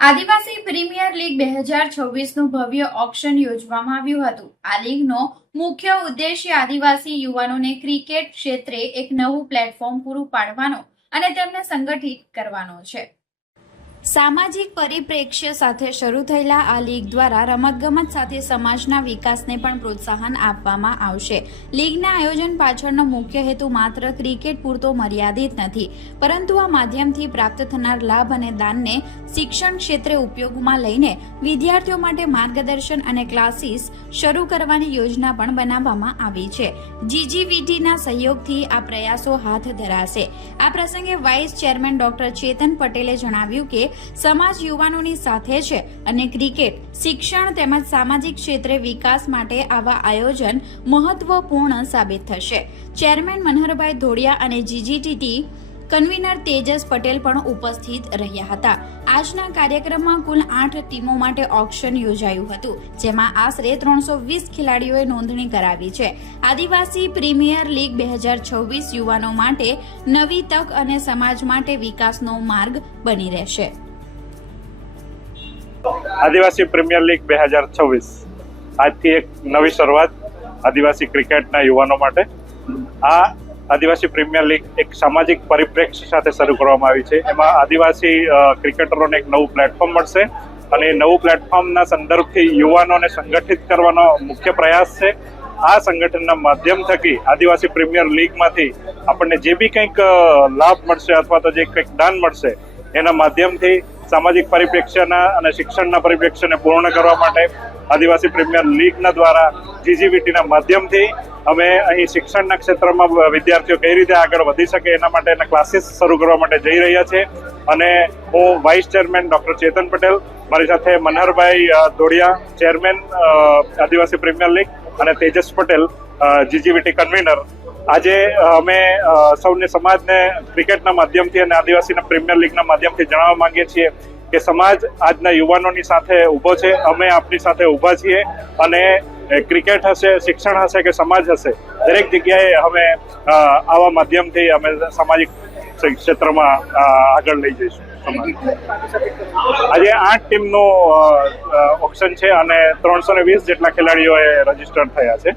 આદિવાસી premier league 2026નું ભવ્ય auction યોજવામાં આવ્યું હતું। આ લીગનો મુખ્ય ઉદ્દેશ્ય આદિવાસી યુવાનોને ક્રિકેટ ક્ષેત્રે એક નવું પ્લેટફોર્મ પૂરું પાડવાનો અને તેમને સંગઠિત કરવાનો છે। સામાજિક પરિપ્રેક્ષ્ય સાથે શરૂ થયેલા આ લીગ દ્વારા રમતગમત સાથે સમાજના વિકાસને પણ પ્રોત્સાહન આપવામાં આવશે। લીગના આયોજન પાછળનો મુખ્ય હેતુ માત્ર ક્રિકેટ પૂરતો મર્યાદિત નથી, પરંતુ આ માધ્યમથી પ્રાપ્ત થનાર લાભ અને દાનને શિક્ષણ ક્ષેત્રે ઉપયોગમાં લઈને વિદ્યાર્થીઓ માટે માર્ગદર્શન અને ક્લાસીસ શરૂ કરવાની યોજના પણ બનાવવામાં આવી છે। જીજીવીટીના સહયોગથી આ પ્રયાસો હાથ ધરાશે। આ પ્રસંગે વાઇસ ચેરમેન ડોક્ટર ચેતન પટેલે જણાવ્યું કે સમાજ યુવાનોની સાથે છે અને ક્રિકેટ, શિક્ષણ તેમજ સામાજિક ક્ષેત્રે વિકાસ માટે આવા આયોજન મહત્વપૂર્ણ સાબિત થશે। ચેરમેન મનહરભાઈ ધોડિયા અને જીજીટીટી કન્વીનર તેજસ પટેલ પણ ઉપસ્થિત રહ્યા હતા। આજના કાર્યક્રમમાં કુલ 8 ટીમો માટે ઓક્શન યોજાયું હતું, જેમાં આશરે 320 ખેલાડીઓએ નોંધણી કરાવી છે। આદિવાસી પ્રીમિયર લીગ 2026 યુવાનો માટે નવી તક અને સમાજ માટે વિકાસનો માર્ગ બની રહેશે। આદિવાસી પ્રીમિયર લીગ 2026 આજથી એક નવી શરૂઆત આદિવાસી ક્રિકેટના યુવાનો માટે। આ આદિવાસી પ્રીમિયર લીગ એક સામાજિક પરિપ્રેક્ષ્ય સાથે શરૂ કરવામાં આવી છે। એમાં આદિવાસી ક્રિકેટરોને એક નવું પ્લેટફોર્મ મળશે અને એ નવું પ્લેટફોર્મના સંદર્ભથી યુવાનોને સંગઠિત કરવાનો મુખ્ય પ્રયાસ છે। આ સંગઠનના માધ્યમ થકી આદિવાસી પ્રીમિયર લીગમાંથી આપણને જે બી કંઈક લાભ મળશે અથવા તો જે કંઈક દાન મળશે એના માધ્યમથી સામાજિક પરિપ્રેક્ષ્યના અને શિક્ષણના પરિપ્રેક્ષ્યને પૂર્ણ કરવા માટે આદિવાસી પ્રીમિયર લીગના દ્વારા જીજીવીટીના માધ્યમથી અમે અહીં શિક્ષણના ક્ષેત્રમાં વિદ્યાર્થીઓ કઈ રીતે આગળ વધી શકે એના માટેના ક્લાસીસ શરૂ કરવા માટે જઈ રહ્યા છે। અને હું વાઇસ ચેરમેન ડોક્ટર ચેતન પટેલ, મારી સાથે મનહરભાઈ ધોડિયા ચેરમેન આદિવાસી પ્રીમિયર લીગ અને તેજસ પટેલ જીજીવીટી કન્વીનર, આજે અમે સૌને સમાજને ક્રિકેટના માધ્યમથી અને આદિવાસીના પ્રીમિયર લીગના માધ્યમથી જણાવવા માંગીએ છીએ કે સમાજ આજના યુવાનોની સાથે ઊભો છે। અમે આપની સાથે ઊભા છીએ અને ક્રિકેટ હશે, શિક્ષણ હશે કે સમાજ હશે, દરેક જગ્યાએ અમે આવા માધ્યમથી અમે સામાજિક ક્ષેત્રમાં આગળ લઈ જઈશું। આજે 8 ટીમનું ઓક્શન છે અને 320 જેટલા ખેલાડીઓએ રજીસ્ટર થયા છે।